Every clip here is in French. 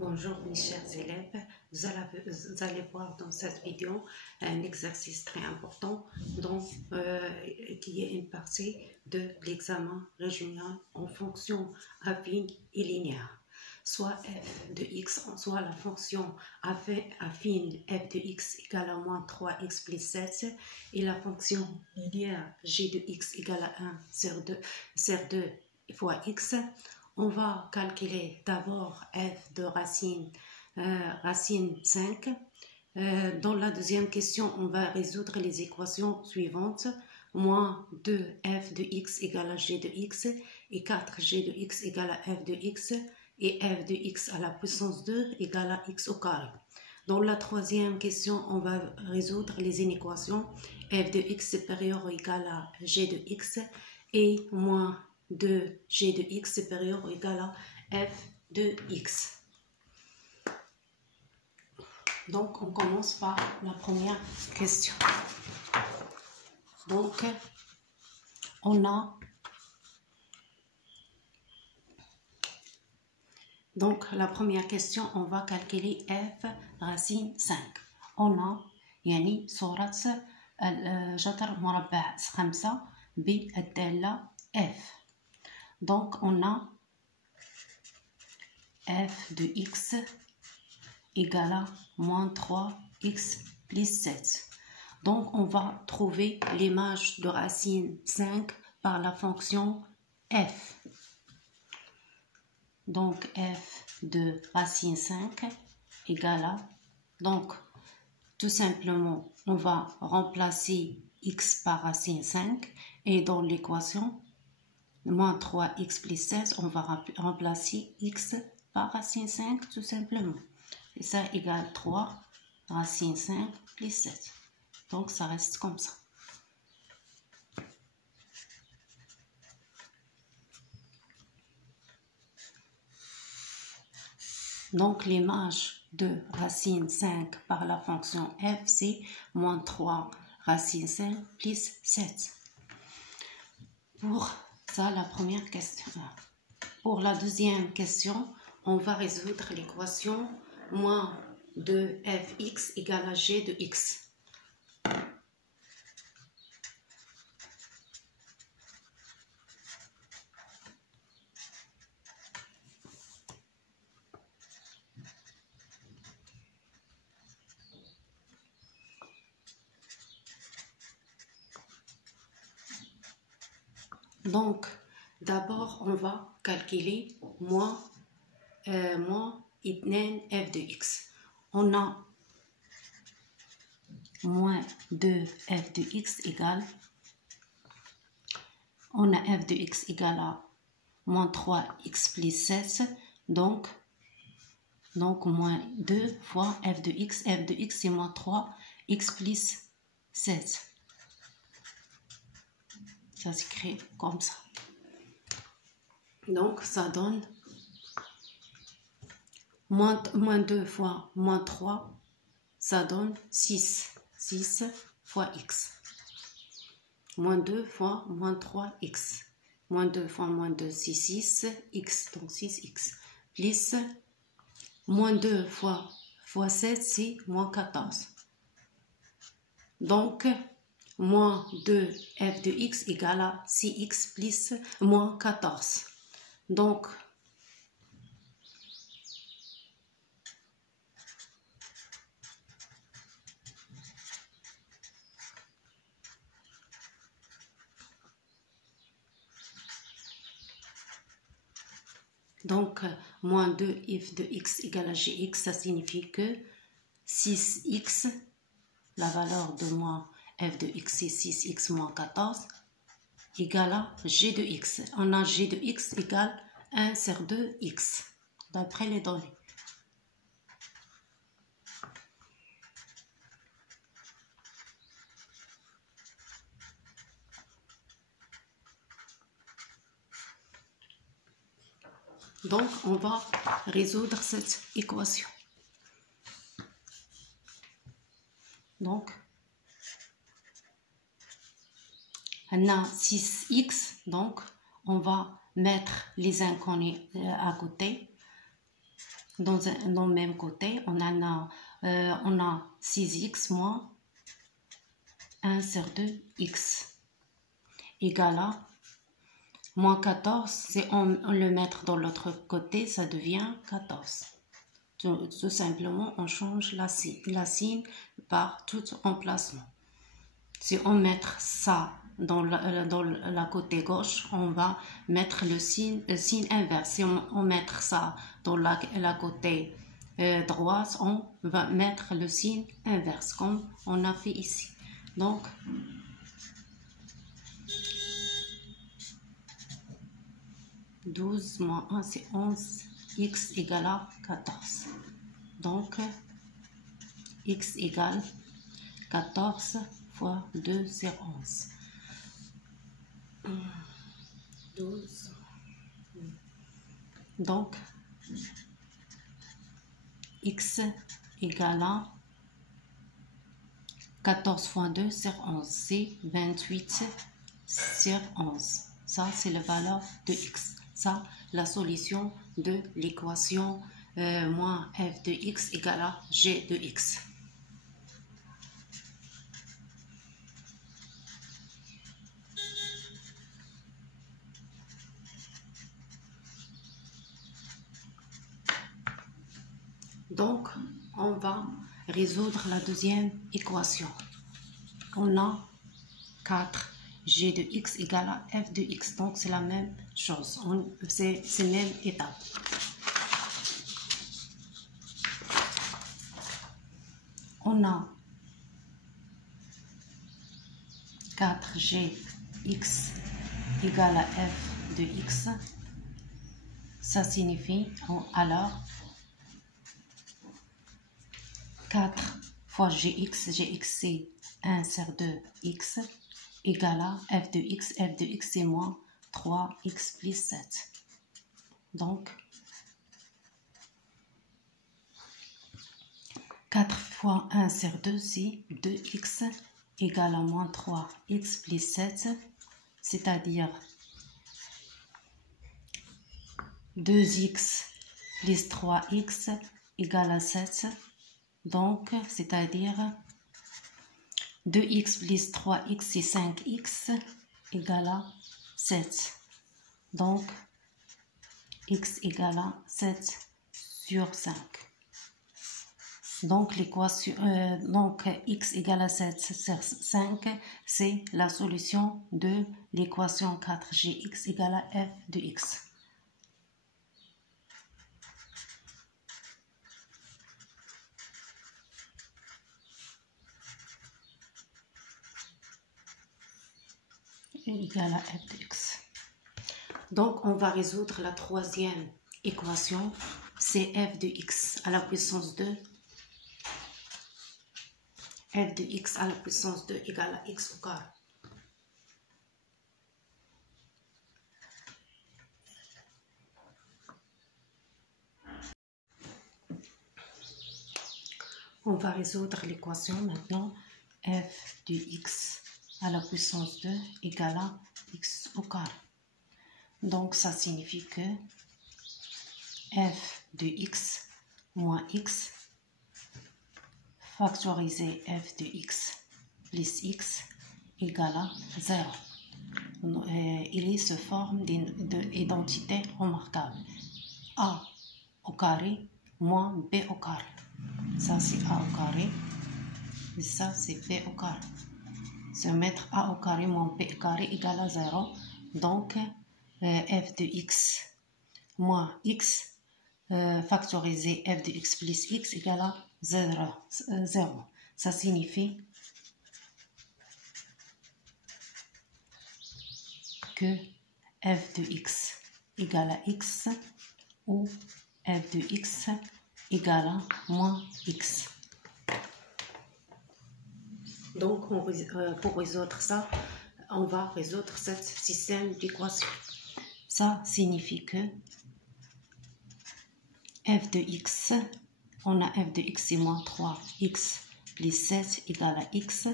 Bonjour mes chers élèves, vous allez voir dans cette vidéo un exercice très important qui est une partie de l'examen régional en fonction affine et linéaire. Soit f de x, soit la fonction affine f de x égale à moins 3x plus 7 et la fonction linéaire g de x égale à 1 sur 2 fois x. On va calculer d'abord f de racine 5. Dans la deuxième question, on va résoudre les équations suivantes. Moins 2f de x égale à g de x et 4g de x égale à f de x et f de x à la puissance 2 égale à x au carré. Dans la troisième question, on va résoudre les inéquations f de x supérieur ou égal à g de x et moins de g de x supérieur ou égal à f de x. Donc, on commence par la première question. Donc, on a la première question, on va calculer f racine 5. On a يعني صورة جذر مربع 5 بالدالة f. Donc, on a f de x égale à moins 3x plus 7. Donc, on va trouver l'image de racine 5 par la fonction f. Donc, f de racine 5 égale à... Donc, tout simplement, on va remplacer x par racine 5 et dans l'équation, moins 3x plus 16, on va remplacer x par racine 5 tout simplement. Et ça égale 3 racine 5 plus 7. Donc ça reste comme ça. Donc l'image de racine 5 par la fonction f, c'est moins 3 racine 5 plus 7. Pour ça, la première question. Pour la deuxième question, on va résoudre l'équation moins 2fx égale à g de x. Donc, d'abord, on va calculer moins 2 f de x. On a moins 2f de x égale, on a f de x égale à moins 3x plus 7, donc moins 2 fois f de x c'est moins 3x plus 7. Ça s'écrit comme ça. Donc, ça donne moins 2 fois moins 3, ça donne 6. 6 fois x. Moins 2 fois moins 3x. Moins 2 fois moins 2, c'est 6x, donc 6x. Plus moins 2 fois 7, c'est moins 14. Donc, moins 2 f de x égale à 6x plus moins 14. Donc, moins 2 f de x égale à gx, ça signifie que 6x, la valeur de moins f de x, c'est 6x moins 14, égale à g de x. On a g de x égale 1 sur 2x, d'après les données. Donc, on va résoudre cette équation. Donc, on a 6x, donc on va mettre les inconnus à côté. dans le même côté, on a 6x moins 1 sur 2x égale à moins 14. Si on le met dans l'autre côté, ça devient 14. Tout simplement, on change la signe par tout emplacement. Si on met ça dans la côté gauche, on va mettre le signe inverse. Si on met ça dans la côté droite, on va mettre le signe inverse, comme on a fait ici. Donc, « 12 moins 1, c'est 11, x égale à 14. Donc, x égale 14 fois 2, c'est 11. 12. Donc, x égale à 14 fois 2, c'est 11. C'est 28 sur 11. Ça, c'est la valeur de x. Ça, la solution de l'équation moins f de x égale à g de x. Donc, on va résoudre la deuxième équation. On a 4 g de x égale à f de x. Donc, c'est la même chose. C'est la même étape. On a 4g x égale à f de x. Ça signifie alors 4 fois gx c'est 1 sur 2x égale à f de x c'est moins 3x plus 7. Donc, 4 fois 1 sur 2, c'est 2x égale à moins 3x plus 7, c'est-à-dire 2x plus 3x égale à 7. Donc, c'est-à-dire 2x plus 3x, c'est 5x égale à 7. Donc, x égale à 7 sur 5. Donc, l'équation, x égale à 7 sur 5, c'est la solution de l'équation 4gx égale à f de x. Égale à f de x. Donc, on va résoudre la troisième équation, c'est f de x à la puissance 2. F de x à la puissance 2 égale à x au carré. On va résoudre l'équation maintenant. F de x à la puissance 2 égale à x au carré. Donc, ça signifie que f de x moins x factoriser f de x plus x égale à 0. Il est sous forme d'identité remarquable. A au carré moins b au carré. Ça, c'est a au carré. Et ça, c'est b au carré. Se mettre a au carré moins b au carré égale à 0. Donc, f de x moins x factoriser f de x plus x égale à 0. Ça signifie que f de x égale à x ou f de x égale à moins x. Donc, pour résoudre ça, on va résoudre ce système d'équation. Ça signifie que f de x, on a f de x c'est moins 3x plus 7 égale à x,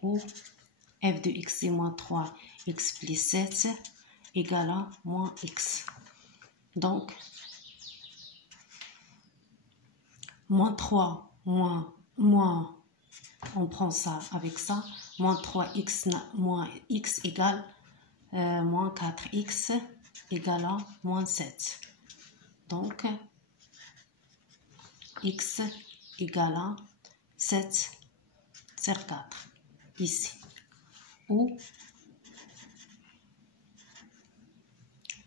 ou f de x c'est moins 3x plus 7 égale à moins x. Donc, moins 3, moins, on prend ça avec ça, moins 3x moins x égale moins 4x égale à moins 7. Donc, x égale à 7 sur 4, ici. Ou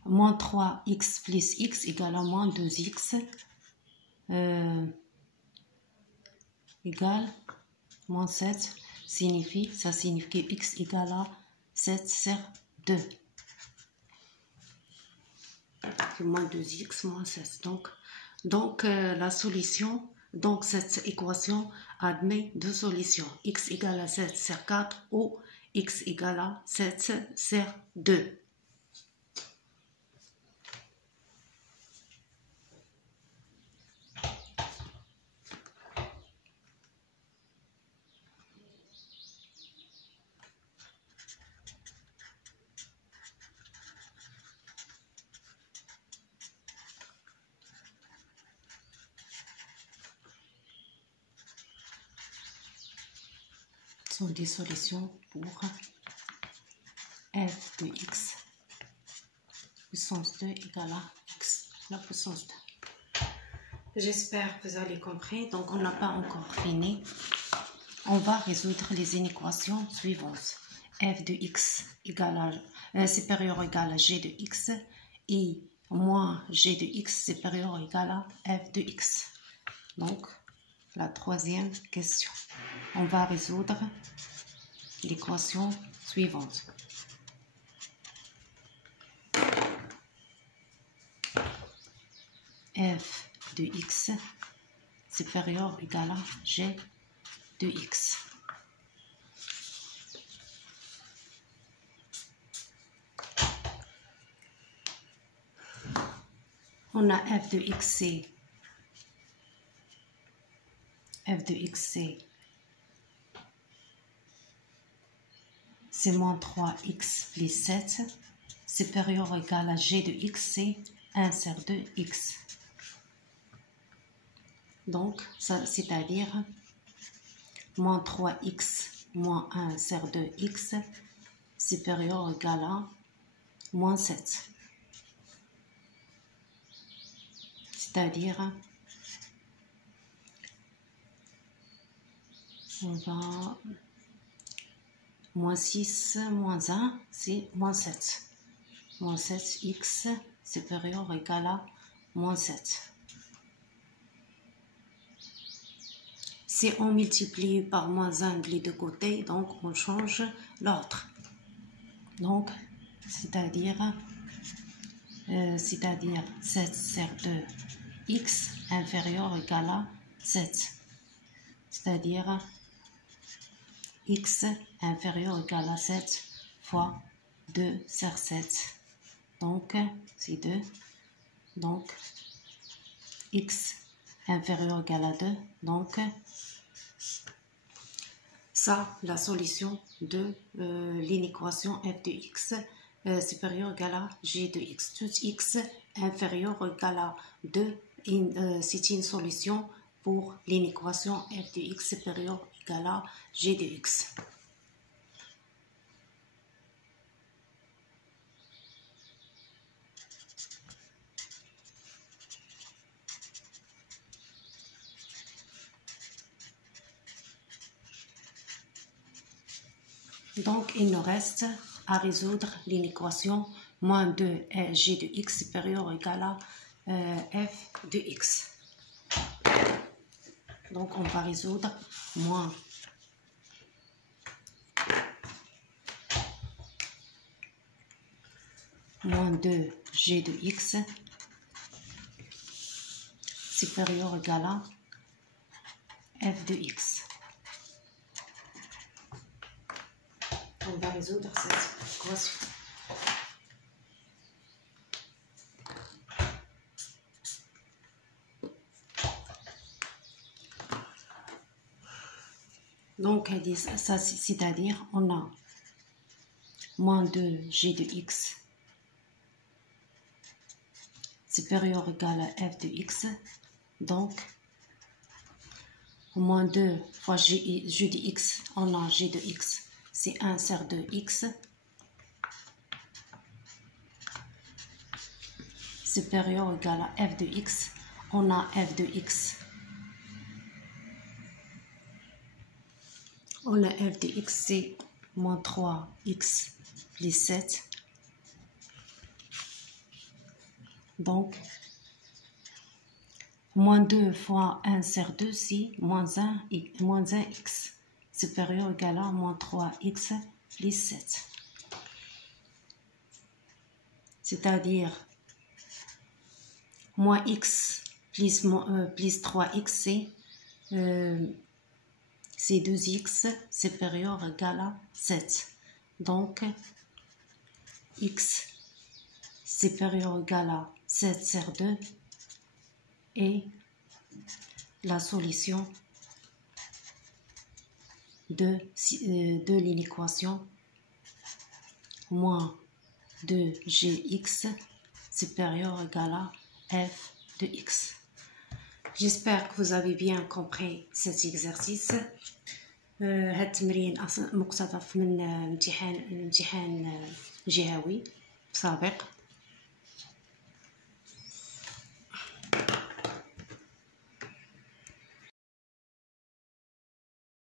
moins 3x plus x égale à moins 2x égale moins 7, ça signifie que x égale à 7 sur 2. Moins 2x moins 16. Donc la solution, donc cette équation admet deux solutions. X égale à 7 sur 4 ou x égale à 7 sur 2. Sont des solutions pour f de x puissance 2 égale à x la puissance 2. J'espère que vous avez compris. Donc, on n'a pas encore fini. On va résoudre les inéquations suivantes. f de x égale à, supérieur ou égal à g de x et moins g de x supérieur ou égal à f de x. Donc, la troisième question. On va résoudre l'équation suivante. F de x supérieur ou égal à g de x. On a f de x, c'est moins 3x plus 7, supérieur ou égal à g de x, c'est 1 sur 2x. Donc, c'est-à-dire moins 3x moins 1 sur 2x, supérieur ou égal à moins 7. C'est-à-dire, on va moins 6 moins 1, c'est moins 7. Moins 7x supérieur ou égal à moins 7. Si on multiplie par moins 1 les deux côtés, donc on change l'ordre. Donc, c'est-à-dire 7 sur 2 x inférieur ou égal à 7. C'est-à-dire x inférieur ou égal à 7 fois 2 sur 7. Donc, c'est 2. Donc, x inférieur ou égal à 2. Donc, ça, la solution de l'inéquation f de x supérieur ou égal à g de x. Tout x inférieur ou égal à 2, c'est une solution pour l'inéquation f de x supérieur ou égal à g de x. Donc, il nous reste à résoudre l'inéquation moins 2 g de x supérieur ou égal à f de x. Donc, on va résoudre moins 2 g de x supérieur ou égal à f de x. On va résoudre cette équation. Donc, ça, c'est-à-dire, on a moins 2 g de x supérieur ou égal à f de x. Donc, moins 2 fois g de x, on a g de x, c'est 1 serre de x, supérieur ou égal à f de x, on a f de x. On a f de x, c'est moins 3x plus 7. Donc, moins 2 fois 1 serre 2, c'est moins 1x, supérieur ou égal à moins 3x plus 7. C'est-à-dire, moins x plus 3x, c'est 2x supérieur ou égal à 7. Donc, x supérieur ou égal à 7 serre 2 et la solution de l'équation moins 2gx supérieur ou égal à f de x. J'espère que vous avez bien compris cet exercice. هذا التمرين مقتطف من امتحان جهوي سابق.